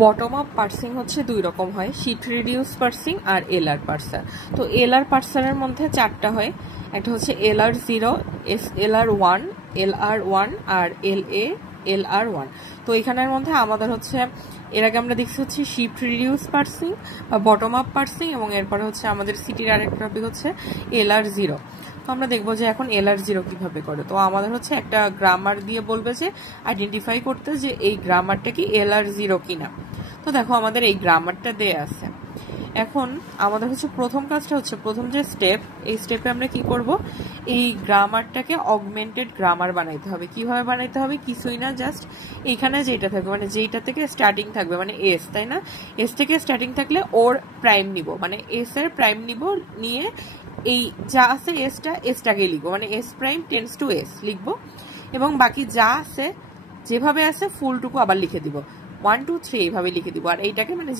Bottom up parsing হচ্ছে দুই রকম হয়, শিট রিডিউস পার্সিং আর এলআর পার্সার। তো এলআর পার্সারের মধ্যে চারটা হয়, একটা হচ্ছে LR0, LR1, LR1 আর LR1। তো এখানের মধ্যে আমাদের হচ্ছে এর আগে আমরা দেখছি হচ্ছে শিফট রিডিউস পার্সিং বা বটম আপ পার্সিং, এবং এরপরে হচ্ছে আমাদের সিটির আরেকটা টপিক হচ্ছে LR0। তো আমরা দেখবো যে এখন LR0 কিভাবে করে। তো আমাদের হচ্ছে একটা গ্রামার দিয়ে বলবে যে আইডেন্টিফাই করতে যে এই গ্রামারটা কি LR0 কিনা। তো দেখো আমাদের এই গ্রামারটা দেয়া আছে। এখন আমাদের হচ্ছে প্রথম কাজটা হচ্ছে, প্রথম যে স্টেপ, এই স্টেপে আমরা কি করব, এই গ্রামারটাকে অগমেন্টেড গ্রামার বানাইতে হবে। কিভাবে বানাইতে হবে, কিছুই না, জাস্ট এইখানে যেটা থাকবে মানে যেটা থেকে স্টার্টিং থাকবে মানে এস, তাই না, এস থেকে স্টার্টিং থাকলে ওর প্রাইম নিব, মানে এস এর প্রাইম নিব, নিয়ে এই যা আছে এসটাকে লিখবো, মানে S prime tends to S লিখবো, এবং বাকি যা আছে যেভাবে আছে ফুলটুকু আবার লিখে দিব, 1 2 3 এইভাবে লিখে দিব। আর এইটাকে মানে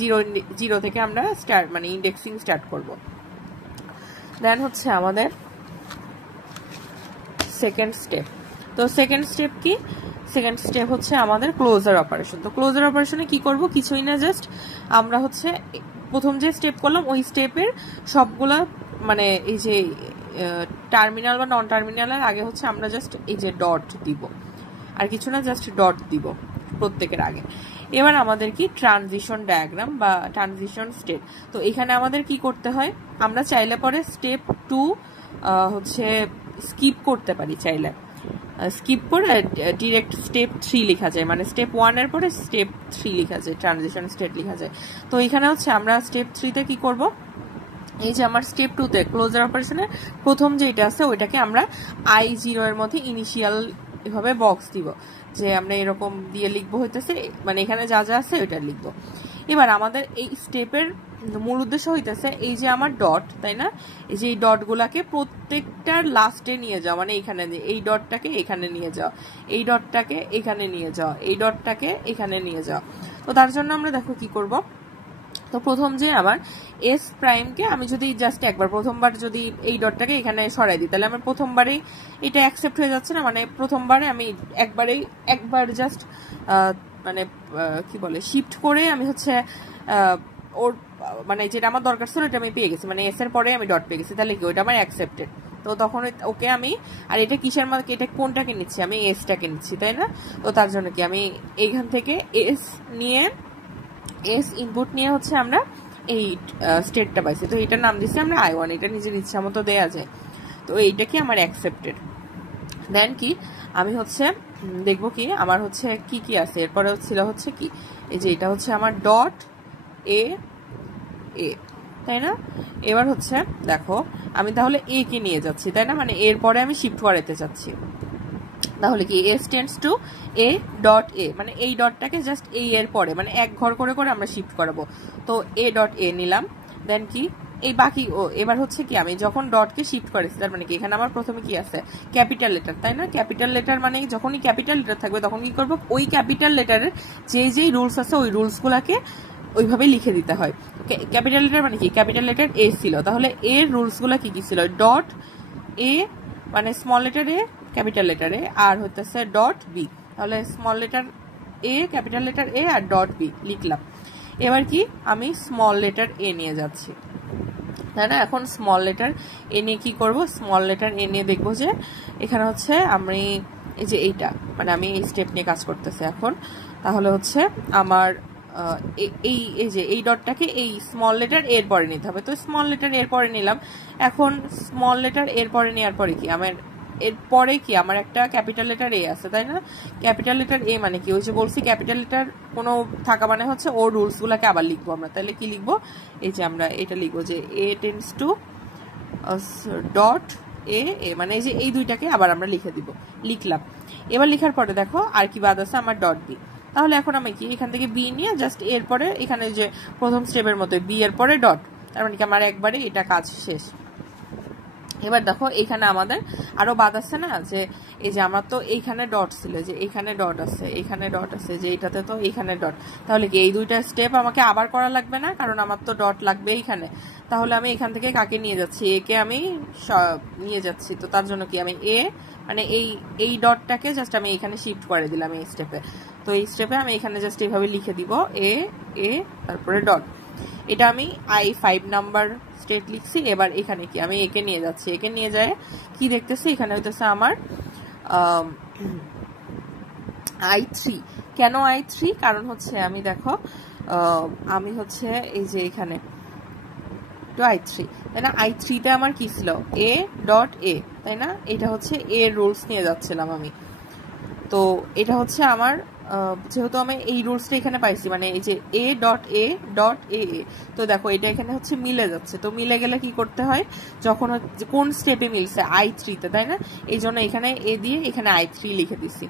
জিরো থেকে আমরা স্টার্ট মানে ইন্ডেক্সিং স্টার্ট করব। দেন হচ্ছে আমাদের সেকেন্ড স্টেপ। তো সেকেন্ড স্টেপ কি, সেকেন্ড স্টেপ হচ্ছে আমাদের ক্লোজার অপারেশন। তো ক্লোজার অপারেশনে কি করব, কিছুই না, জাস্ট আমরা হচ্ছে প্রথম যে স্টেপ করলাম ওই স্টেপের সবগুলা মানে এই যে টার্মিনাল বা নন টার্মিনালের আগে হচ্ছে আমরা জাস্ট এই যে ডট দিব, আর কিছু না, জাস্ট ডট দিব প্রত্যেকের আগে। এবার আমাদের কি ট্রানজিশন ডায়াগ্রাম বা ট্রানজিশন স্টেপ। তো এখানে আমাদের কি করতে হয়, আমরা চাইলে পরে স্টেপ 2 হচ্ছে স্কিপ করতে পারি, চাইলে স্কিপ করে ডিরেক্ট স্টেপ 3 লেখা যায়, মানে স্টেপ 1 এর পরে স্টেপ 3 লেখা যায়, ট্রানজিশন স্টেট লেখা যায়। তো এখানে হচ্ছে আমরা স্টেপ 3 তে কি করব, এই যে আমার স্টেপ 2 তে ক্লোজার অপারেশনের প্রথম যেটা আছে ওইটাকে আমরা I0 এর মধ্যে ইনিশিয়াল এভাবে বক্স দিব, যে আমরা এরকম দিয়ে লিখবো হইতেছে, মানে এখানে যা যা আছে ওইটা লিখবো। এবার আমাদের এই স্টেপের মূল উদ্দেশ্য হইতেছে এই যে আমার ডট, তাই না, এই যে এই ডট গুলাকে প্রত্যেকটার লাস্টে নিয়ে যাওয়া, মানে এইখানে এই ডটটাকে এখানে নিয়ে যাওয়া, এই ডটটাকে এখানে নিয়ে যাওয়া, এই ডটটাকে এখানে নিয়ে যাওয়া। তো তার জন্য আমরা দেখো কি করব, তো প্রথম যে আমার এস প্রাইমকে আমি যদি জাস্ট একবার প্রথমবার যদি এই ডটটাকে এখানে সরাই দিই, তাহলে আমার প্রথমবারেই এটা অ্যাকসেপ্ট হয়ে যাচ্ছে না, মানে প্রথমবারে আমি একবার জাস্ট মানে কি বলে শিফট করে আমি হচ্ছে ওর মানে যেটা আমার দরকার ছিল এটা আমি পেয়ে গেছি, মানে এস এর পরে আমি ডট পেয়ে গেছি, তাহলে কি ওইটা আমার অ্যাকসেপ্টেড। তো তখন ওকে আমি, আর এটা কিসের মধ্যে, এটা কোনটাকে নিচ্ছি, আমি এসটাকে নিচ্ছি, তাই না। তো তার জন্য কি আমি এইখান থেকে এস নিয়ে, এস ইনপুট নিয়ে হচ্ছে আমরা এই স্টেটটা পাইছি, তো এটার নাম দিচ্ছি আমরা I1, এটা নিজের ইচ্ছা মতো দেয়া যায়। তো এইটা কি আমার অ্যাকসেপ্টেড। দেন কি আমি হচ্ছে দেখবো কি আমার হচ্ছে কি কি আছে, এরপরে ছিল হচ্ছে কি এই যে এটা হচ্ছে আমার ডট এ, তাই না। এবার হচ্ছে দেখো আমি তাহলে এ কে নিয়ে যাচ্ছি, তাই না, মানে এরপরে আমি শিফট করাতে চাচ্ছি, তাহলে কি S tends to A dot A, মানে এই ডটটাকে জাস্ট এই এর পরে মানে এক ঘর করে করে আমরা শিফট করাবো। তো এ ডট এ নিলাম, দেন কি এই বাকি এবার হচ্ছে কি আমি যখন ডটকে শিফট করেছি, তার মানে কি এখানে আমার প্রথমে কি আছে ক্যাপিটাল লেটার, তাই না, ক্যাপিটাল লেটার মানে যখনই ক্যাপিটাল লেটার থাকবে তখন কি করবো, ওই ক্যাপিটাল লেটারের যেই রুলস আছে ওই রুলস গুলাকে ওইভাবে লিখে দিতে হয়। ক্যাপিটাল লেটার মানে কি, ক্যাপিটাল লেটার এ ছিল, তাহলে এর রুলস গুলা কি কি ছিল, ডট এ মানে স্মল লেটার এ ক্যাপিটাল লেটার এ, আর হচ্ছে ডট বি, তাহলে স্মল লেটার এ ক্যাপিটাল লেটার এ আর ডট বি লিখলাম। এবার কি আমি স্মল লেটার এ নিয়ে যাচ্ছি, তাই না। এখন স্মল লেটার এ নিয়ে কি করব, স্মল লেটার এ নিয়ে দেখবো যে এখানে হচ্ছে আমি এই যে এইটা মানে আমি এই স্টেপ নিয়ে কাজ করতেছি এখন, তাহলে হচ্ছে আমার এই যে এই ডটটাকে এই স্মল লেটার এর পরে নিতে হবে, তো স্মল লেটার এর পরে নিলাম। এখন স্মল লেটার এর পরে নেওয়ার পরে কি আমার এরপরে কি আমার একটা ক্যাপিটাল লেটার এ আছে, তাই না, ক্যাপিটাল লেটার এ মানে কি ওই যে বলছি ক্যাপিটাল লেটার কোনো থাকা মানে হচ্ছে ওর রুলস গুলাকে আবার লিখবো আমরা, তাহলে কি লিখবো, এই যে আমরা এটা লিখবো যে এ টেন্ডস টু ডট এ মানে এই যে এই দুইটাকে আবার আমরা লিখে দিব, লিখলাম। এবার লিখার পরে দেখো আর কি বাদ আছে আমার ডট বি, তাহলে এখন আমি কি এখান থেকে বি নিয়ে জাস্ট এরপরে এখানে যে প্রথম স্টেপের মতো বি এর পরে ডট, তার মানে কি আমার একবারে এটা কাজ শেষ। এবার দেখো এখানে আমাদের আরো বাদ আছে না, যে এই যে আমার তো এইখানে ডট ছিল, যে এইখানে ডট আছে, এইখানে ডট আছে, যে এইটাতে তো এইখানে ডট, তাহলে কি এই দুইটা স্টেপ আমাকে আবার করা লাগবে না, কারণ আমার তো ডট লাগবে এইখানে। তাহলে আমি এখান থেকে কাকে নিয়ে যাচ্ছি, এ কে আমি নিয়ে যাচ্ছি, তো তার জন্য কি আমি এ মানে এই ডটটাকে জাস্ট আমি এখানে শিফট করে দিলাম এই স্টেপে, তো এই স্টেপে আমি এখানে জাস্ট এইভাবে লিখে দিব এ এ তারপরে ডট। এটা আমি I5 নাম্বার স্টেট লিখছি। এবার এখানে কি আমি একে নিয়ে যাচ্ছি, একে নিয়ে যায় কি দেখতেছি এখানে হইতেছে আমার I3। কেন I3? কারণ হচ্ছে আমি দেখো আমি হচ্ছে এই যে এখানে I3 তাই না, I3 তে আমার কি ছিল a ডট a তাই না, এটা হচ্ছে a রুলস নিয়ে যাচ্ছিলাম আমি। তো এটা হচ্ছে আমার যেহেতু আমি এই রুলসটা এখানে পাইছি মানে এই যে a dot a dot a a, তো দেখো এটা এখানে হচ্ছে মিলে যাচ্ছে। তো মিলে গেলে কি করতে হয়, যখন কোন স্টেপে মিলছে I3 তে তাই না, এই জন্য এখানে a দিয়ে এখানে I3 লিখে দিছি।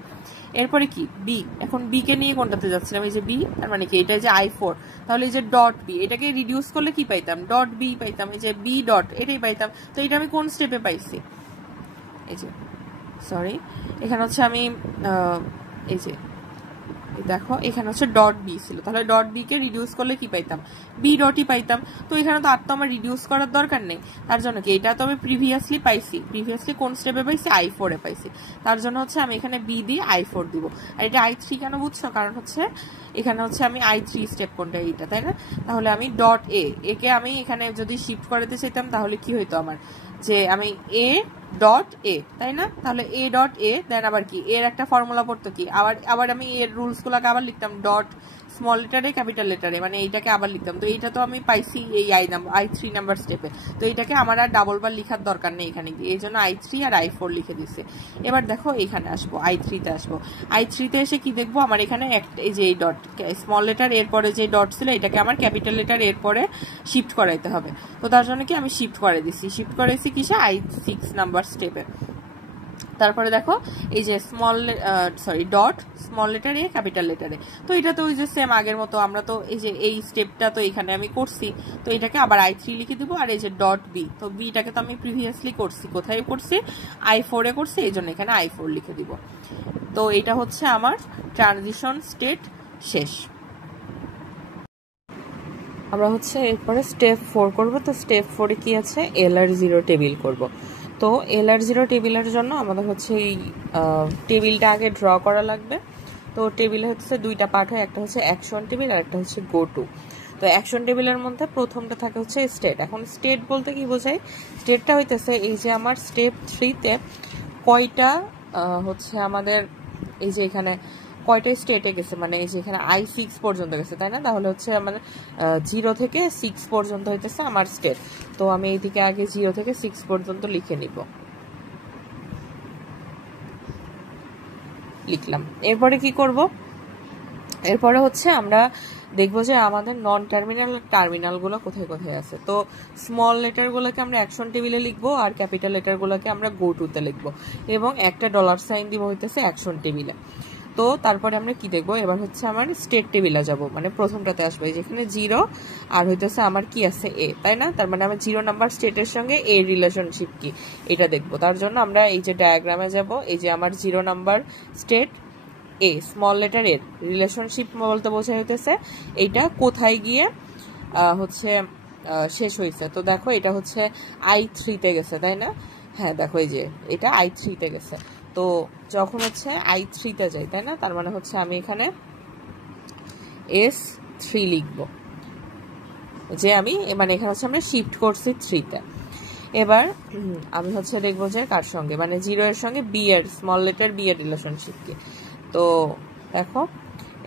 এরপরে কি বি, এখন বি কে নিয়ে কোনটাতে যাচ্ছিলাম, এই যে বি, তার মানে কি এটা যে I4, তাহলে এই যে ডট বি এটাকে রিডিউস করলে কি পাইতাম, ডট বি পাইতাম, এই যে বি ডট এটাই পাইতাম। তো এটা আমি কোন স্টেপে পাইছি, এই যে সরি এখানে হচ্ছে আমি এই যে দেখো এখানে হচ্ছে ডট বি ছিল, তাহলে ডট বি কে রিডিউস করলে কি পাইতাম, বি ডটই পাইতাম। তো এখানে তো আর তো আমার রিডিউস করার দরকার নেই, তার জন্য কি এটা তো আমি প্রিভিয়াসলি পাইছি, প্রিভিয়াসলি কোন স্টেপে পাইছি I4 এ পাইছি, তার জন্য হচ্ছে আমি এখানে বি দিয়ে I4 দিব। আর এটা I3 কেন বুঝছো, কারণ হচ্ছে এখানে হচ্ছে আমি I3 স্টেপ কোনটা এইটা তাই না, তাহলে আমি ডট এ একে আমি এখানে যদি শিফট করাতে চাইতাম তাহলে কি হইতো আমার, যে আমি এ ডট এ তাই না, তাহলে এ ডট এ দেন আবার কি এর একটা ফর্মুলা পড়তো কি, আবার আমি এর রুলস গুলাকে আবার লিখতাম ডট স্মল লেটারে ক্যাপিটাল লেটারে, মানে এইটাকে আবার লিখতাম। তো এইটা তো আমি পাইছি এই I3 নাম্বার স্টেপে, তো এইটাকে আমার আর ডাবল বার লিখার দরকার নেই এখানে গিয়ে, এই জন্য I3 আর I4 লিখে দিছে। এবার দেখো এখানে আসবো I3 তে আসবো, I3 তে এসে কি দেখবো, আমার এখানে এই যে এই ডট স্মল লেটার এরপরে যে ডট ছিল এটাকে আমার ক্যাপিটাল লেটার এরপরে শিফট করাইতে হবে। তো তার জন্য কি আমি শিফট করে দিছি, শিফট করেছি কিসে I6 নাম্বার স্টেপে। তারপরে দেখো এই যে ডট স্মল লেটারে ক্যাপিটাল লেটারে, তো এটা তো ওই যে সেম আগের মতো, আমরা তো এই যে এই স্টেপটা তো এখানে আমি করছি, তো এটাকে আবার I3 লিখে দিব। আর এই যে ডট বি, তো বিটাকে তো আমি প্রিভিয়াসলি করছি, কোথায় করছি I4 এ করছি, এই জন্য এখানে I4 লিখে দিব। তো এটা হচ্ছে আমার ট্রানজিশন স্টেট শেষ। আমরা হচ্ছে এরপরে স্টেপ 4 করব। তো স্টেপ 4 এ কি আছে, LR0 টেবিল করব। তো LR0 টেবিলের জন্য আমাদের হচ্ছে এই টেবিলটা আগে ড্র করা লাগবে। তো টেবিলে হচ্ছে দুইটা পার্ট হয়, একটা হচ্ছে অ্যাকশন টেবিল আর একটা হচ্ছে গো টু। তো অ্যাকশন টেবিলের মধ্যে প্রথমটা থাকে হচ্ছে স্টেট। এখন স্টেট বলতে কি বোঝায়, স্টেটটা হইতেছে এই যে আমার স্টেপ 3 তে কয়টা হচ্ছে আমাদের এই যে এখানে কয়টা স্টেটে গেছে, মানে এই যে এখানে I6 পর্যন্ত গেছে তাই না, তাহলে হচ্ছে আমার 0 থেকে 6 পর্যন্ত হইতেছে আমার স্টেট। তো আমি এইদিকে আগে 0 থেকে 6 পর্যন্ত লিখে নিব, লিখলাম। এরপরে কি করব, এরপরে হচ্ছে আমরা দেখবো যে আমাদের নন টার্মিনাল টার্মিনাল গুলো কোথায় কোথায় আছে। তো স্মল লেটার গুলোকে আমরা অ্যাকশন টেবিলে লিখবো আর ক্যাপিটাল লেটার গুলোকে আমরা গো টু তে লিখবো, এবং একটা $সাইন দিব হইতেছে অ্যাকশন টেবিলে। তো তারপরে আমরা কি দেখবো, এবার হচ্ছে আমার স্টেট টেবিলে যাব, মানে প্রথমটাতে আসবে যেখানে 0 আর হইতেছে আমার কি আছে এ তাই না, তার মানে আমার 0 নাম্বার স্টেটের সঙ্গে এ রিলেশনশিপ কি এটা দেখবো। তার জন্য আমরা এই যে ডায়াগ্রামে যাব, এই যে আমার 0 number state a small letter এর রিলেশনশিপ বলতে বোঝাই হইতেছে এইটা কোথায় গিয়ে হচ্ছে শেষ হয়েছে। তো দেখো এটা হচ্ছে I3 তে গেছে তাই না, হ্যাঁ দেখো এই যে এটা I3 তে গেছে। তো যখন হচ্ছে I3 তে যাই তাই না, তার মানে হচ্ছে আমি এখানে S3 লিখবো, যে আমি মানে এখানে হচ্ছে আমরা শিফট করছি 3 তে। এবার আমি হচ্ছে দেখবো যে কার সঙ্গে, মানে 0 এর সঙ্গে বি এর স্মল লেটার বি এর রিলেশনশিপ কি। তো দেখো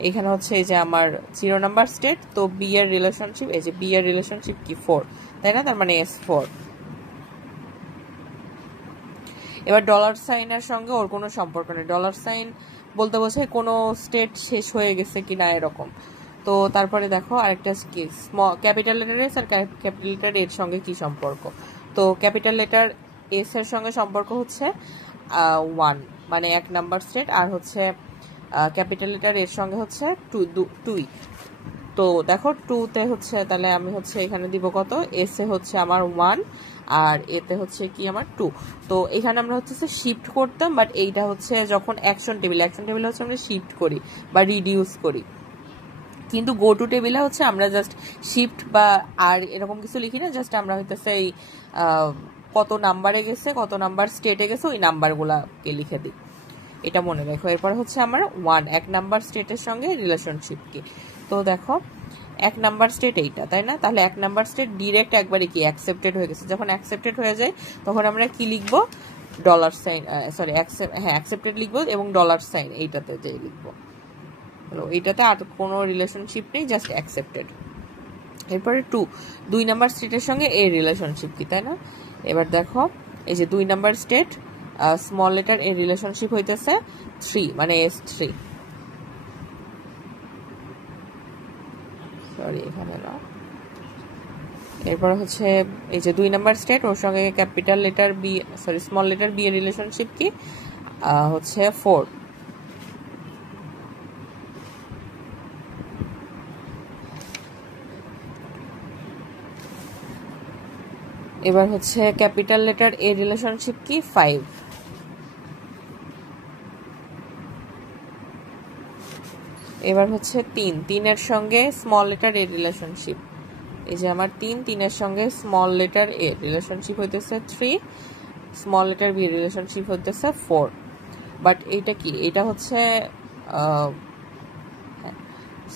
এখানে হচ্ছে এই যে আমার 0 নাম্বার স্টেট, তো বি এর রিলেশনশিপ, এই যে বি এর রিলেশনশিপ কি 4 তাই না, তার মানে S4। এবার $সাইনের সঙ্গে ওর কোনো সম্পর্ক নেই, $সাইন বলতে বোঝায় কোনো স্টেট শেষ হয়ে গেছে কিনা এরকম। তো তারপরে দেখো আরেকটা কি ক্যাপিটাল লেটার এস আর ক্যাপিটাল লেটার এর সঙ্গে কি সম্পর্ক। তো ক্যাপিটাল লেটার এস এর সঙ্গে সম্পর্ক হচ্ছে 1 মানে 1 নাম্বার স্টেট, আর হচ্ছে ক্যাপিটাল লেটার এর সঙ্গে হচ্ছে 2। তো দেখো 2 তে হচ্ছে তাহলে আমি হচ্ছে এখানে দিব কত, এস এ হচ্ছে আমার 1 আর এতে হচ্ছে কি আমার 2। তো এখানে আমরা হচ্ছে শিফট করতাম, বাট এইটা হচ্ছে যখন অ্যাকশন টেবিল হচ্ছে আমরা শিফট করি বা রিডিউস করি, কিন্তু গো টু টেবিলে হচ্ছে আমরা জাস্ট শিফট বা আর এরকম কিছু লিখি না, জাস্ট আমরা হইতেছে এই কত নাম্বারে গেছে, কত নাম্বার স্টেটে গেছে ওই নাম্বারগুলাকে লিখে দিই। এটা মনে রাখো। এরপর হচ্ছে আমার 1 এক নাম্বার স্টেটের সঙ্গে রিলেশনশিপ কি। তো দেখো 1 নাম্বার স্টেট এইটা, তাই না? তাহলে 1 নাম্বার স্টেট ডিরেক্ট একবারে কি অ্যাকসেপ্টেড হয়ে গেছে। যখন অ্যাকসেপ্টেড হয়ে যায় তখন আমরা কি লিখবো, ডলার সাইন, সরি অ্যাকসেপ্টেড লিখবো এবং ডলার সাইন এইটাতে যে লিখবো। এইটাতে আর কোনো রিলেশনশিপ নেই, জাস্ট অ্যাকসেপ্টেড। এরপরে 2 নাম্বার স্টেটের সঙ্গে এর রিলেশনশিপ কি, তাই না? এবার দেখো এই যে 2 নাম্বার স্টেট স্মল লেটার এর রিলেশনশিপ হইতেছে 3, মানে S3, সরি এখানে না। এরপর হচ্ছে এই যে 2 নাম্বার স্টেট ওর সঙ্গে capital letter B, sorry small letter B এর রিলেশনশিপ কি, হচ্ছে 4। এবার হচ্ছে ক্যাপিটাল লেটার এর রিলেশনশিপ কি, 5। এবার হচ্ছে 3 এর সঙ্গে স্মল লেটার এর রিলেশনশিপ, এই যে আমার 3 এর সঙ্গে স্মল লেটার এর রিলেশনশিপ হইতেছে 3, স্মল লেটার বি এর রিলেশনশিপ হইতেছে 4। বাট এটা কি, এটা হচ্ছে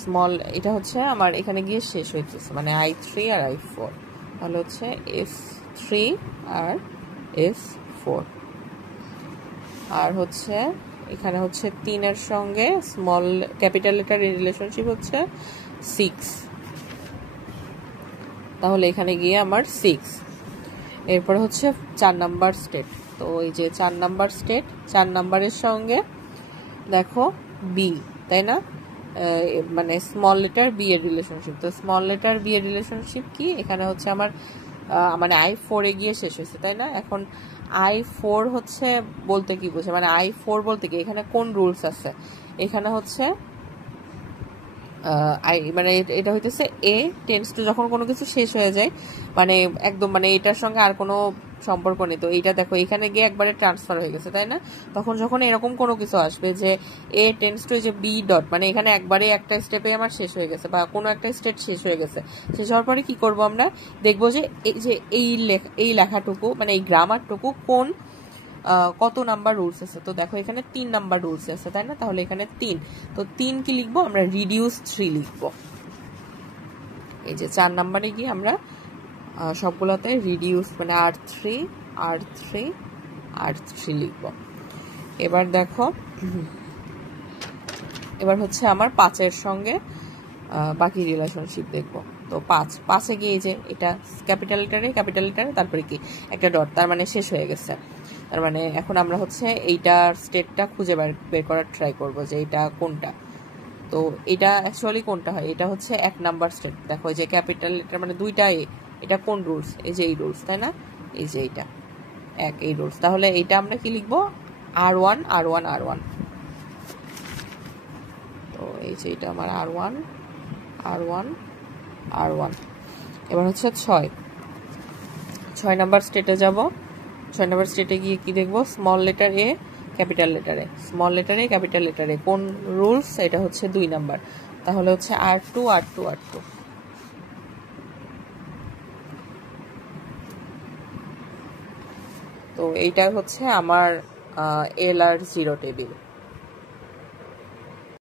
স্মল, এটা হচ্ছে আমার এখানে গিয়ে শেষ হইতেছে, মানে I3 আর I4, তাহলে হচ্ছে S3 আর S4। আর হচ্ছে এখানে হচ্ছে 3 এর সঙ্গে স্মল ক্যাপিটাল লেটার এর রিলেশনশিপ হচ্ছে 6, তাহলে এখানে গিয়ে আমার 6। এরপরে হচ্ছে 4 নাম্বার স্টেট। তো এই যে 4 নাম্বার স্টেট, 4 নাম্বারের সঙ্গে দেখো বি, তাই না? মানে স্মল লেটার বি এর রিলেশনশিপ। তো স্মল লেটার বি এর রিলেশনশিপ কি, এখানে হচ্ছে আমার মানে I4 এ গিয়ে শেষ হয়েছে, তাই না? এখন I4 হচ্ছে বলতে কি বোঝে, মানে I4 বলতে কি এখানে কোন রুলস আছে, এখানে হচ্ছে মানে এটা হইতেছে এ টেন্স টু, যখন কোনো কিছু শেষ হয়ে যায় মানে একদম, মানে এটার সঙ্গে আর কোনো সম্পর্ক নেই। তো এইটা দেখো এখানে গিয়ে একবারে ট্রান্সফার হয়ে গেছে, তাই না? তখন যখন এরকম কোনো কিছু আসবে যে এ টেন্স টু যে বি ডট, মানে এখানে একবারে একটা স্টেপে আমার শেষ হয়ে গেছে বা কোনো একটা স্টেট শেষ হয়ে গেছে, শেষ হওয়ার পরে কি করব আমরা, দেখবো যে এই লেখাটুকু মানে এই গ্রামারটুকু কোন কত নাম্বার রুলস আছে। তো দেখো এখানে 3 নাম্বার রুলস আছে, তাই না? তাহলে এখানে 3, তো 3 কি লিখবো আমরা, রিডিউস 3 লিখবো। এই যে 4 নাম্বারে গিয়ে আমরা সবগুলোতে রিডিউস মানে R3 লিখবো। এবার দেখো এবার হচ্ছে আমার 5 এর সঙ্গে বাকি রিলেশনশিপ দেখবো। তো 5 গিয়ে যে এটা ক্যাপিটাল লেটারে তারপরে কি একটা ডট, তার মানে শেষ হয়ে গেছে। তার মানে এখন আমরা হচ্ছে এইটার স্টেটটা খুঁজে বের করার ট্রাই করব যে এটা কোনটা। তো এটা অ্যাকচুয়ালি কোনটা হয়, এটা হচ্ছে 1 নাম্বার স্টেট। দেখো এই যে ক্যাপিটাল লেটার মানে 2টা এ, এটা কোন রুলস, এই যে এই রুলস, তাই না? এই যে এইটা এই রুলস। তাহলে এইটা আমরা কি লিখবো, R1। তো এই যে এটা আমার R1। এবার হচ্ছে 6 নাম্বার স্টেটে যাব। 6 নাম্বার স্টেটে গিয়ে কি দেখবো, স্মল লেটার এ ক্যাপিটাল লেটারে, স্মল লেটার এ ক্যাপিটাল লেটারে কোন রুলস, এটা হচ্ছে 2 নাম্বার। তাহলে হচ্ছে R2। তো এইটা হচ্ছে আমার LR0 টেবিল।